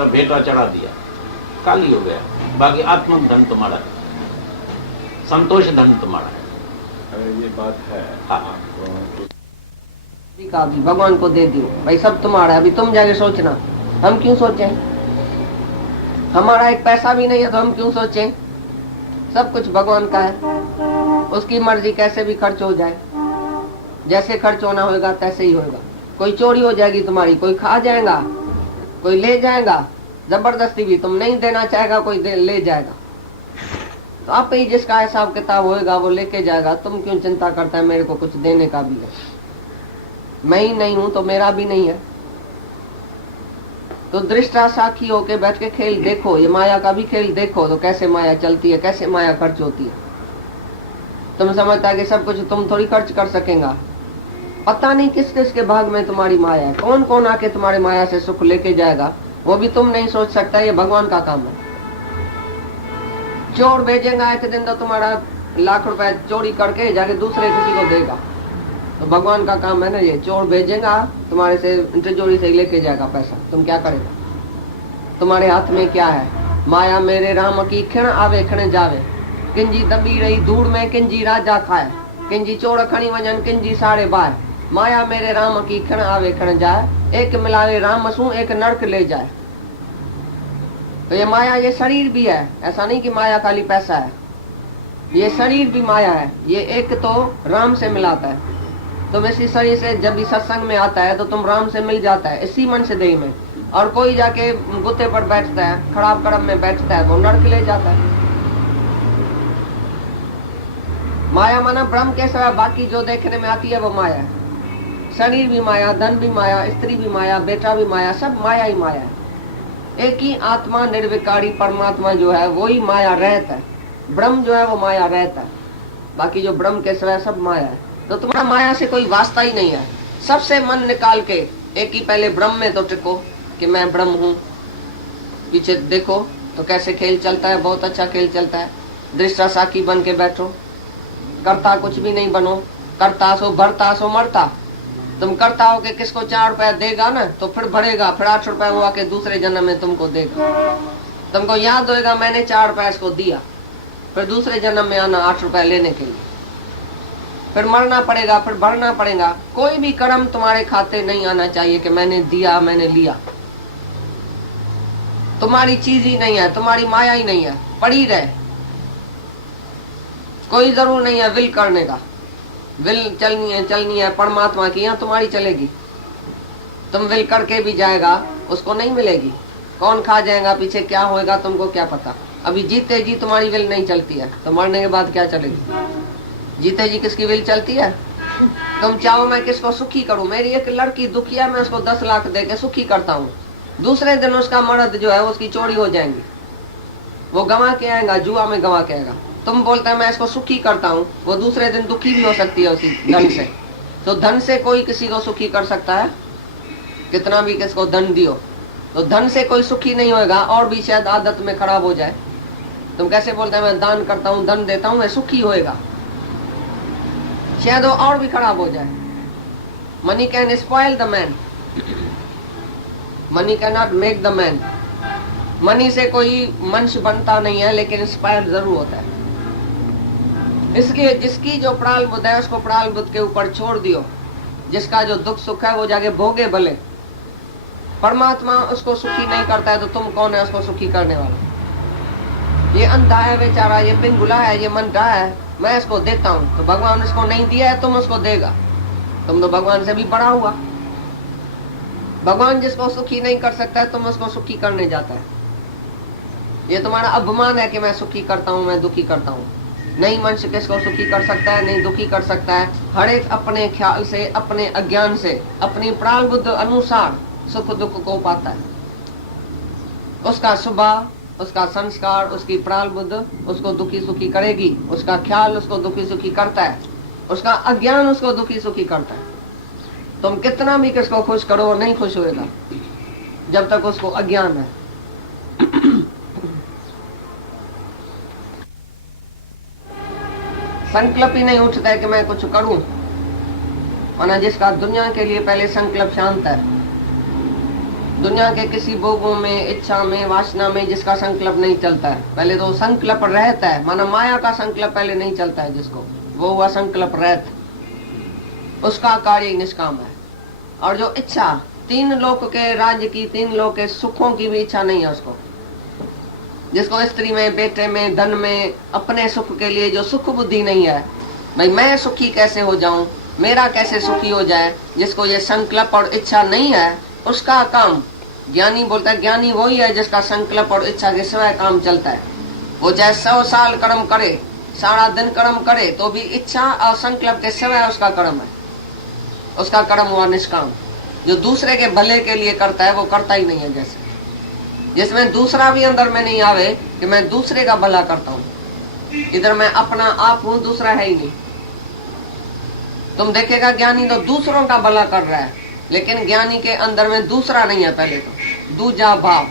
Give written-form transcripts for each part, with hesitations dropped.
सब भेटा चढ़ा दिया, खाली हो गया। बाकी आत्मक धन तुम्हारा है, संतोष धन तुम्हारा है। अरे ये बात है। हाँ। का भी भगवान को दे दियो, भाई सब तुम्हारा है, अभी तुम जाके सोचना, हम क्यों सोचें? हमारा एक पैसा भी नहीं है तो हम क्यों सोचें? सब कुछ भगवान का है, उसकी मर्जी कैसे भी खर्च हो जाए, जैसे खर्च होना होगा तैसे ही होगा। कोई चोरी हो जाएगी तुम्हारी, कोई खा जाएगा, कोई ले जाएगा, जबरदस्ती भी तुम नहीं देना चाहेगा, कोई ले जाएगा। तो आप ही जिसका हिसाब किताब होएगा वो लेके जाएगा। तुम क्यों चिंता करता है मेरे को कुछ देने का भी है? मैं ही नहीं हूं तो मेरा भी नहीं है। तो दृष्टा साखी होके बैठ के खेल देखो, ये माया का भी खेल देखो तो कैसे माया चलती है, कैसे माया खर्च होती है। तुम समझता है कि सब कुछ तुम थोड़ी खर्च कर सकेगा। पता नहीं किस किस के भाग में तुम्हारी माया है, कौन कौन आके तुम्हारे माया से सुख लेके जाएगा वो भी तुम नहीं सोच सकता। ये भगवान का काम है। चोर भेजेगा एक दिन तो तुम्हारा लाख रुपए चोरी करके जाके दूसरे किसी को देगा, तो भगवान का काम है ना। ये चोर भेजेगा तुम्हारे से, तिजोरी से लेके जाएगा पैसा, तुम क्या करेगा? तुम्हारे हाथ में क्या है? माया मेरे राम की क्षण आवे क्षण जावे, किंजी दबी रही धूड़ में किंजी राजा खाए, किंजी चोर खणी वजन किंजी साड़े बाय। माया मेरे राम की क्षण आवे क्षण जाए, एक मिलावे राम सू एक नरक ले जाए। तो ये माया, ये शरीर भी है, ऐसा नहीं कि माया खाली पैसा है, ये शरीर भी माया है। ये एक तो राम से मिलाता है, तुम इसी शरीर से जब भी सत्संग में आता है तो तुम राम से मिल जाता है इसी मन से देह में। और कोई जाके गुत्ते पर बैठता है, खराब कर्म में बैठता है, वो नरक ले जाता है। माया माना ब्रह्म के सिवा बाकी जो देखने में आती है वो माया है। शरीर भी माया, धन भी माया, स्त्री भी माया, बेटा भी माया, सब माया ही माया है। एक ही आत्मा निर्विकारी परमात्मा जो है वही माया रहता है, ब्रह्म जो है वो माया रहता है। बाकी जो ब्रह्म के सिवा सब माया है। तो तुम्हारा माया से कोई वास्ता ही नहीं है। सबसे मन निकाल के एक ही पहले ब्रह्म में तो टिको कि मैं ब्रह्म हूँ। पीछे देखो तो कैसे खेल चलता है, बहुत अच्छा खेल चलता है। दृष्टा साखी बन के बैठो, करता कुछ भी नहीं बनो, करता सो भरता सो मरता। तुम करता हो कि किसको 4 रुपया देगा ना तो फिर भरेगा, फिर 8 रुपया हुआ के दूसरे जन्म में तुमको देगा। तुमको याद होएगा मैंने 4 रुपया इसको दिया, फिर दूसरे जन्म में आना 8 रुपया लेने के लिए, फिर मरना पड़ेगा, फिर भरना पड़ेगा। कोई भी कर्म तुम्हारे खाते नहीं आना चाहिए कि मैंने दिया मैंने लिया। तुम्हारी चीज ही नहीं है, तुम्हारी माया ही नहीं है, पड़ी रहे। कोई जरूर नहीं है विल करने का, विल चलनी है परमात्मा की, यहाँ तुम्हारी चलेगी। तुम विल करके भी जाएगा उसको नहीं मिलेगी। कौन खा जाएगा, पीछे क्या होएगा तुमको क्या पता। अभी जीते जी तुम्हारी विल नहीं चलती है तो मरने के बाद क्या चलेगी? जीते जी किसकी विल चलती है? तुम चाहो मैं किसको सुखी करूं, मेरी एक लड़की दुखी है, मैं उसको 10 लाख दे के सुखी करता हूँ, दूसरे दिन उसका मर्द जो है उसकी चोरी हो जाएंगी, वो गंवा के आएगा, जुआ में गंवा के आएगा। तुम बोलते हैं मैं इसको सुखी करता हूँ, वो दूसरे दिन दुखी भी हो सकती है उसी धन से। तो धन से कोई किसी को सुखी कर सकता है? कितना भी किसको धन दियो तो धन से कोई सुखी नहीं होगा, और भी शायद आदत में खराब हो जाए। तुम कैसे बोलते हैं मैं दान करता हूँ धन देता हूँ मैं सुखी होएगा, शायद वो और भी खराब हो जाए। Money can spoil the man, money can not make the man. Money से कोई मनुष्य बनता नहीं है, लेकिन इंस्पायर जरूर होता है। इसके जिसकी जो प्राल बुद्ध है उसको प्राल बुद्ध के ऊपर छोड़ दियो, जिसका जो दुख सुख है वो जाके भोगे भले। परमात्मा उसको सुखी नहीं करता है तो तुम कौन है उसको सुखी करने वाला? ये अंधा है बेचारा, ये पिंगुला है, ये मनता है, मैं इसको देता हूँ तो भगवान इसको नहीं दिया है, तुम उसको देगा। तुम तो भगवान से भी बड़ा हुआ। भगवान जिसको सुखी नहीं कर सकता है तुम उसको सुखी करने जाता है। ये तुम्हारा अभिमान है कि मैं सुखी करता हूँ मैं दुखी करता हूँ। नहीं, मनुष्य किसको सुखी कर सकता है, नहीं दुखी कर सकता है। हर एक अपने ख्याल से, अपने अज्ञान से, अपनी प्राण बुद्ध अनुसार सुख दुख को पाता है। उसका स्वभाव, उसका संस्कार, उसकी प्राण बुद्ध उसको दुखी सुखी करेगी, उसका ख्याल उसको दुखी सुखी करता है, उसका अज्ञान उसको दुखी सुखी करता है। तुम कितना भी किसको खुश करो वो नहीं खुश होएगा जब तक उसको अज्ञान है। संकल्प ही नहीं उठता है कि मैं कुछ करूं। माना जिसका दुनिया के लिए पहले संकल्प शांत है, दुनिया के किसी भोगों में, इच्छा में, वासना में जिसका संकल्प नहीं चलता है, पहले तो संकल्प रहता है, माना माया का संकल्प पहले नहीं चलता है जिसको, वो हुआ संकल्प रहत, उसका कार्य निष्काम है। और जो इच्छा, 3 लोक के राज्य की, 3 लोक के सुखों की भी इच्छा नहीं है उसको, जिसको स्त्री में, बेटे में, धन में, अपने सुख के लिए जो सुख बुद्धि नहीं है, भाई मैं सुखी कैसे हो जाऊं, मेरा कैसे सुखी हो जाए, जिसको ये संकल्प और इच्छा नहीं है, उसका काम ज्ञानी बोलता है। ज्ञानी वही है जिसका संकल्प और इच्छा के सिवाय काम चलता है। वो चाहे 100 साल कर्म करे, सारा दिन कर्म करे, तो भी इच्छा और संकल्प के सिवाय उसका कर्म है, उसका कर्म हुआ निष्काम। जो दूसरे के भले के लिए करता है वो करता ही नहीं है। जैसे जिसमें दूसरा भी अंदर में नहीं आवे कि मैं दूसरे का भला करता हूँ, इधर मैं अपना आप हूँ, दूसरा है ही नहीं। तुम देखेगा ज्ञानी तो दूसरों का भला कर रहा है, लेकिन ज्ञानी के अंदर में दूसरा नहीं है। पहले तो दूजा भाव,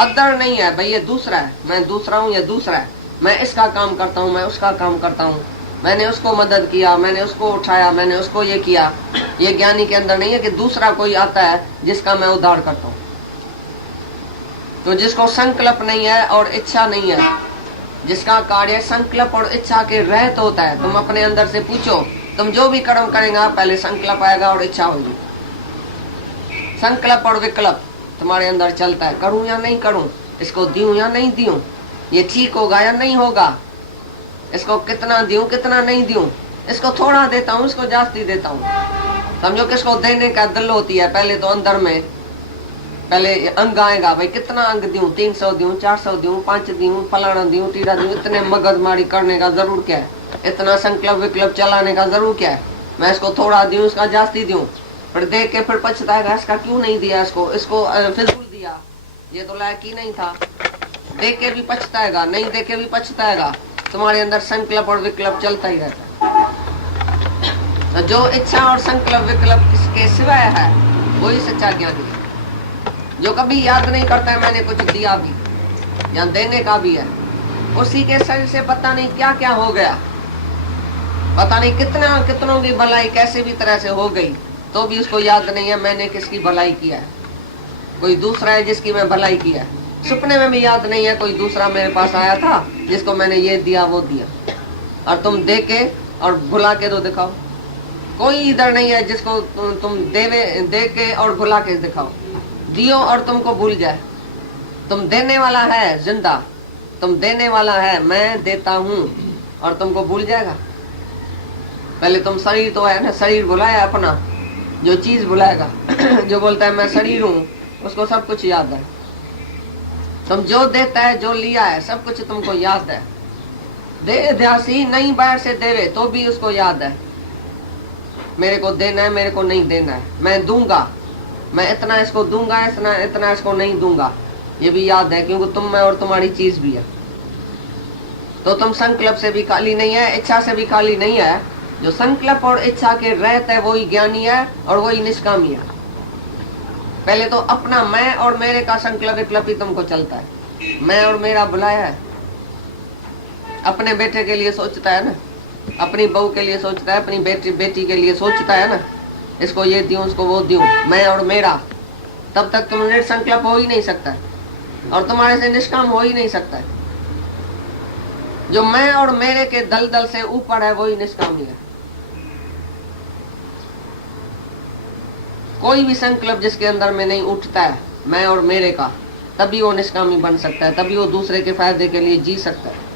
अदर नहीं है, भाई ये दूसरा है, मैं दूसरा हूँ, ये दूसरा है, मैं इसका काम करता हूँ, मैं उसका काम करता हूँ, मैंने उसको मदद किया, मैंने उसको उठाया, मैंने उसको ये किया। ये ज्ञानी के अंदर नहीं है कि दूसरा कोई आता है जिसका मैं उद्धार करता हूँ। तो जिसको संकल्प नहीं है और इच्छा नहीं है, जिसका कार्य संकल्प और इच्छा के रहत होता है, तुम अपने अंदर से पूछो, तुम जो भी कर्म करेगा पहले संकल्प आएगा और इच्छा होगी। संकल्प और विकल्प तुम्हारे अंदर चलता है, करूं या नहीं करूं, इसको दूं या नहीं दूं, ये ठीक होगा या नहीं होगा, इसको कितना दूं कितना नहीं दूं, इसको थोड़ा देता हूं, इसको जास्ती देता हूं। समझो किसको देने का दिल होती है, पहले तो अंदर में पहले अंग आएगा, भाई कितना अंग दूं, 300 दूं, 400 दूं, 5 दूं, फलाना दूं, टीरा दूं, इतने मगजमारी करने का जरूर क्या है, इतना संकल्प विकल्प चलाने का जरूर क्या है, मैं इसको थोड़ा दूं, इसका जास्ती दूं, फिर देख के फिर पछताएगा, इसका क्यों नहीं दिया, इसको फिजूल दिया, ये तो लायक ही नहीं था। देख के भी पछताएगा, नहीं देख के भी पछताएगा। तुम्हारे अंदर संकल्प और विकल्प चलता ही रहता है। तो जो इच्छा और संकल्प विकल्प किसके सिवाय है, वही सच्चा ज्ञानी है। जो कभी याद नहीं करता है मैंने कुछ दिया भी या देने का भी है, उसी के शरीर से पता नहीं क्या क्या हो गया, पता नहीं कितनों की भलाई कैसे भी तरह से हो गई, तो भी उसको याद नहीं है मैंने किसकी भलाई किया है। कोई दूसरा है जिसकी मैं भलाई किया है, सपने में भी याद नहीं है कोई दूसरा मेरे पास आया था जिसको मैंने ये दिया वो दिया। और तुम दे के और भुला के तो दिखाओ, कोई इधर नहीं है जिसको तुम दे के और भुला के दिखाओ। दियो और तुमको भूल जाए, तुम देने वाला है जिंदा, तुम देने वाला है, मैं देता हूँ, और तुमको भूल जाएगा। पहले तुम शरीर तो है ना, शरीर भुलाया अपना, जो चीज भुलाएगा जो बोलता है मैं शरीर हूँ, उसको सब कुछ याद है। तुम जो देता है, जो लिया है, सब कुछ तुमको याद है। दे ध्यासी नहीं बाहर से देवे तो भी उसको याद है, मेरे को देना है, मेरे को नहीं देना है, मैं दूंगा, मैं इतना इसको दूंगा, इतना इसको नहीं दूंगा, ये भी याद है, क्योंकि तुम में और तुम्हारी चीज भी है। तो तुम संकल्प से भी खाली नहीं है, इच्छा से भी खाली नहीं है। जो संकल्प और इच्छा के रहते है वही ज्ञानी है और वही निष्कामी है। पहले तो अपना मैं और मेरे का संकल्प विकल्प ही तुमको चलता है। मैं और मेरा बुलाया है, अपने बेटे के लिए सोचता है ना, अपनी बहू के लिए सोचता है, अपनी बेटी के लिए सोचता है ना, इसको ये दूं, उसको वो दूं, मैं और मेरा। तब तक तुम निर्संकल्प हो ही नहीं सकता और तुम्हारे से निष्काम हो ही नहीं सकता। जो मैं और मेरे के दलदल से ऊपर है वही निष्कामी है। कोई भी संकल्प जिसके अंदर में नहीं उठता है मैं और मेरे का, तभी वो निष्कामी बन सकता है, तभी वो दूसरे के फायदे के लिए जी सकता है।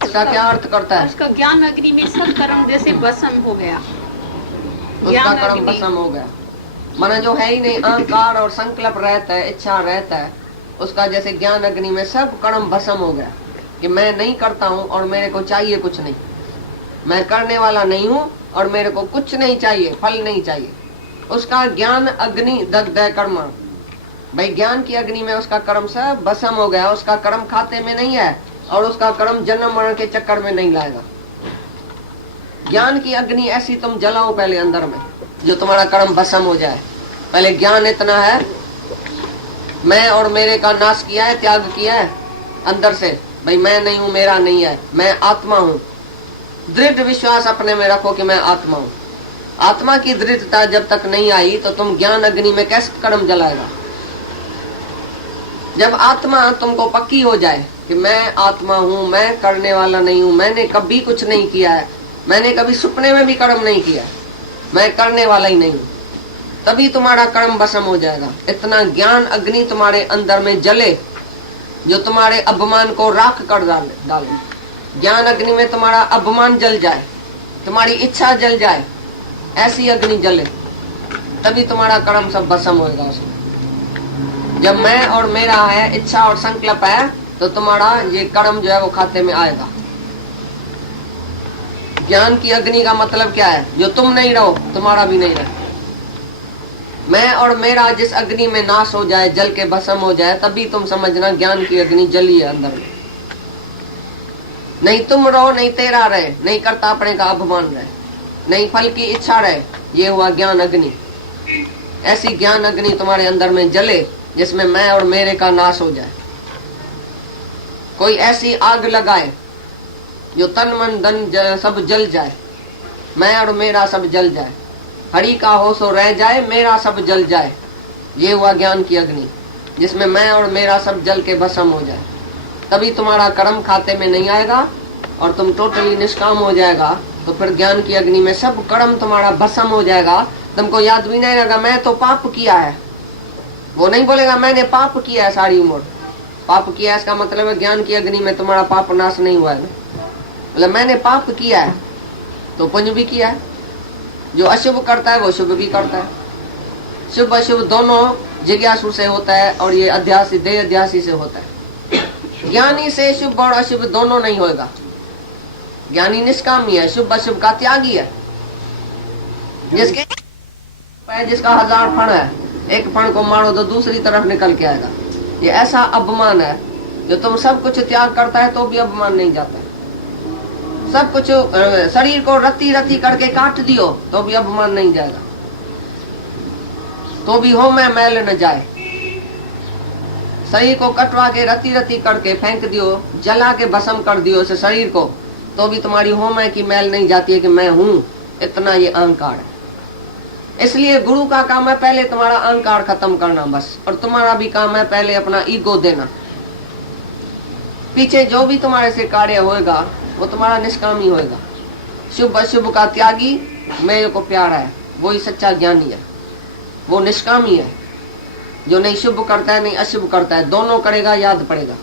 इसका क्या अर्थ करता है? उसका ज्ञान अग्नि में सब कर्म जैसे भस्म हो गया, उसका कर्म भस्म हो गया। माना जो है ही नहीं, अहंकार और संकल्प रहता है, इच्छा रहता है, उसका जैसे ज्ञान अग्नि में सब कर्म भस्म हो गया कि मैं नहीं करता हूँ और मेरे को चाहिए कुछ नहीं, मैं करने वाला नहीं हूँ और मेरे को कुछ नहीं चाहिए, फल नहीं चाहिए। उसका ज्ञान अग्नि दग्ध कर्म, भाई ज्ञान की अग्नि में उसका कर्म सब भस्म हो गया। उसका कर्म खाते में नहीं है और उसका कर्म जन्म मरण के चक्कर में नहीं लाएगा। ज्ञान की अग्नि ऐसी तुम जलाओ पहले अंदर में, जो तुम्हारा कर्म भस्म हो जाए। पहले ज्ञान इतना है, मैं और मेरे का नाश किया है, त्याग किया है अंदर से, भाई मैं नहीं हूं, मेरा नहीं है, मैं आत्मा हूं। दृढ़ विश्वास अपने में रखो कि मैं आत्मा हूं। आत्मा की दृढ़ता जब तक नहीं आई तो तुम ज्ञान अग्नि में कैसे कर्म जलाएगा। जब आत्मा तुमको पक्की हो जाए कि मैं आत्मा हूँ, मैं करने वाला नहीं हूँ, मैंने कभी कुछ नहीं किया है, मैंने कभी सपने में भी कर्म नहीं किया, मैं करने वाला ही नहीं हूँ, तभी तुम्हारा कर्म भस्म हो जाएगा। इतना ज्ञान अग्नि तुम्हारे अंदर में जले जो तुम्हारे अभिमान को राख कर डाले। ज्ञान अग्नि में तुम्हारा अभिमान जल जाए, तुम्हारी इच्छा जल जाए, ऐसी अग्नि जले, तभी तुम्हारा कर्म सब भस्म होगा उसमें। जब मैं और मेरा है, इच्छा और संकल्प है, तो तुम्हारा ये कर्म जो है वो खाते में आएगा। ज्ञान की अग्नि का मतलब क्या है? जो तुम नहीं रहो तुम्हारा भी नहीं रहे। मैं और मेरा जिस अग्नि में नाश हो जाए, जल के भस्म हो जाए, तभी तुम समझना ज्ञान की अग्नि जली है अंदर में। नहीं तुम रहो, नहीं तेरा रहे, नहीं करता अपने का अभिमान रहे, नहीं फल की इच्छा रहे, ये हुआ ज्ञान अग्नि। ऐसी ज्ञान अग्नि तुम्हारे अंदर में जले जिसमें मैं और मेरे का नाश हो जाए। कोई ऐसी आग लगाए जो तन मन धन सब जल जाए, मैं और मेरा सब जल जाए, हरि का हो सो रह जाए, मेरा सब जल जाए। ये हुआ ज्ञान की अग्नि जिसमें मैं और मेरा सब जल के भस्म हो जाए। तभी तुम्हारा कर्म खाते में नहीं आएगा और तुम टोटली निष्काम हो जाएगा। तो फिर ज्ञान की अग्नि में सब कर्म तुम्हारा भस्म हो जाएगा। तुमको याद भी नहीं रहेगा मैं तो पाप किया है। वो नहीं बोलेगा मैंने पाप किया है सारी उम्र। पाप किया है इसका मतलब है ज्ञान की अग्नि में तुम्हारा पाप नाश नहीं हुआ है। मतलब मैंने पाप किया है तो पुण्य भी किया है। जो अशुभ करता है वो शुभ भी करता है। शुभ अशुभ दोनों जिज्ञासु से होता है और ये अध्यासी देह अध्यासी से होता है। ज्ञानी से शुभ और अशुभ दोनों नहीं होगा। ज्ञानी निष्कामी है, शुभ अशुभ का त्यागी है। जिसका 1000 फण है, एक फण को मारो तो दूसरी तरफ निकल के आएगा। ये ऐसा अपमान है जो तुम सब कुछ त्याग करता है तो भी अपमान नहीं जाता है। सब कुछ शरीर को रत्ती रत्ती करके काट दियो तो भी अपमान नहीं जाएगा। तो भी हो मैं मैल न जाए। शरीर को कटवा के रत्ती रत्ती करके फेंक दियो, जला के भस्म कर दियो इस शरीर को, तो भी तुम्हारी हो मैं की मैल नहीं जाती है कि मैं हूं। इतना ये अहंकार है। इसलिए गुरु का काम है पहले तुम्हारा अहंकार खत्म करना बस, और तुम्हारा भी काम है पहले अपना ईगो देना। पीछे जो भी तुम्हारे से कार्य होएगा वो तुम्हारा निष्कामी होएगा। शुभ अशुभ का त्यागी मेरे को प्यारा है, वही सच्चा ज्ञानी है। वो निष्कामी है जो नहीं शुभ करता है नहीं अशुभ करता है, दोनों करेगा याद पड़ेगा।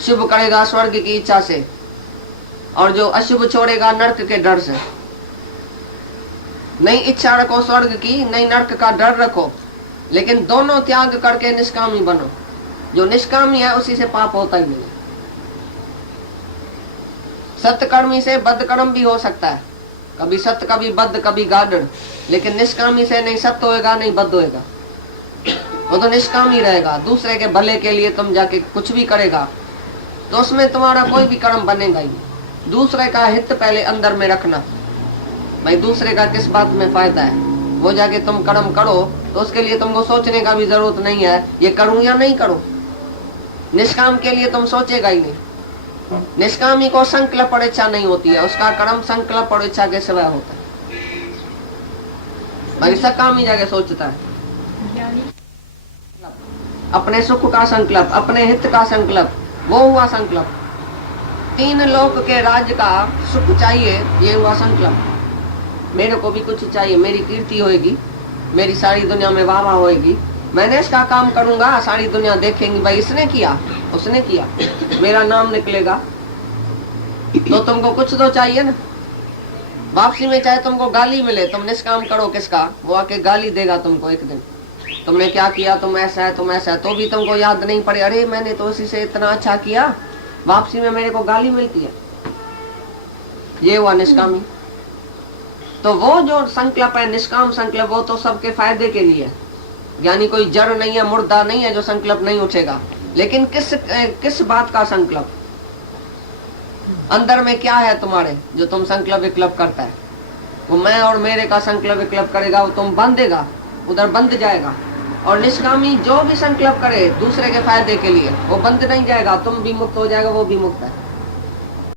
शुभ करेगा स्वर्ग की इच्छा से और जो अशुभ छोड़ेगा नरक के डर से। नहीं इच्छा रखो स्वर्ग की, नहीं नरक का डर रखो, लेकिन दोनों त्याग करके निष्कामी बनो। जो निष्कामी है उसी से पाप होता ही नहीं। सत्कर्मी से बदकर्म भी हो सकता है, कभी सत्य कभी बद्ध कभी गाढ़, लेकिन निष्कामी से नहीं सत्य होएगा नहीं बद्ध होएगा। वो तो निष्कामी रहेगा। दूसरे के भले के लिए तुम जाके कुछ भी करेगा तो उसमें तुम्हारा कोई भी कर्म बनेगा ही। दूसरे का हित पहले अंदर में रखना, भाई दूसरे का किस बात में फायदा है, वो जाके तुम कर्म करो तो उसके लिए तुमको सोचने का भी जरूरत नहीं है ये करूं या नहीं करूं। निष्काम के लिए तुम सोचेगा ही नहीं। निष्कामी को संकल्प और इच्छा नहीं होती है, उसका कर्म संकल्प और इच्छा के सिवाय होता है। भाई सकामी जाके सोचता है अपने सुख का संकल्प, अपने हित का संकल्प, वो हुआ संकल्प। 3 लोक के राज्य का सुख चाहिए, ये हुआ संकल्प। मेरे को भी कुछ चाहिए, मेरी कीर्ति होएगी, मेरी सारी दुनिया में वाह वाह होएगी, मैंने इसका काम करूंगा, सारी दुनिया देखेंगी भाई इसने किया उसने किया, मेरा नाम निकलेगा। तो तुमको कुछ तो चाहिए ना। वापसी में चाहे तुमको गाली मिले, तुम निष्काम करो किसका, वो आके गाली देगा तुमको एक दिन, तुमने क्या किया, तुम ऐसा है तुम ऐसा है, तो भी तुमको याद नहीं पड़े अरे मैंने तो उसी से इतना अच्छा किया, वापसी में मेरे को गाली मिलती है। ये हुआ निष्कामी। तो वो जो संकल्प है निष्काम संकल्प, वो तो सबके फायदे के लिए। यानी कोई जड़ नहीं है, मुर्दा नहीं है जो संकल्प नहीं उठेगा। लेकिन किस बात का संकल्प, अंदर में क्या है तुम्हारे जो तुम संकल्प विकल्प करता है। वो मैं और मेरे का संकल्प विकल्प करेगा, वो तुम बंधेगा, उधर बंध जाएगा। और निष्कामी जो भी संकल्प करे दूसरे के फायदे के लिए, वो बंध नहीं जाएगा, तुम भी मुक्त हो जाएगा, वो भी मुक्त है।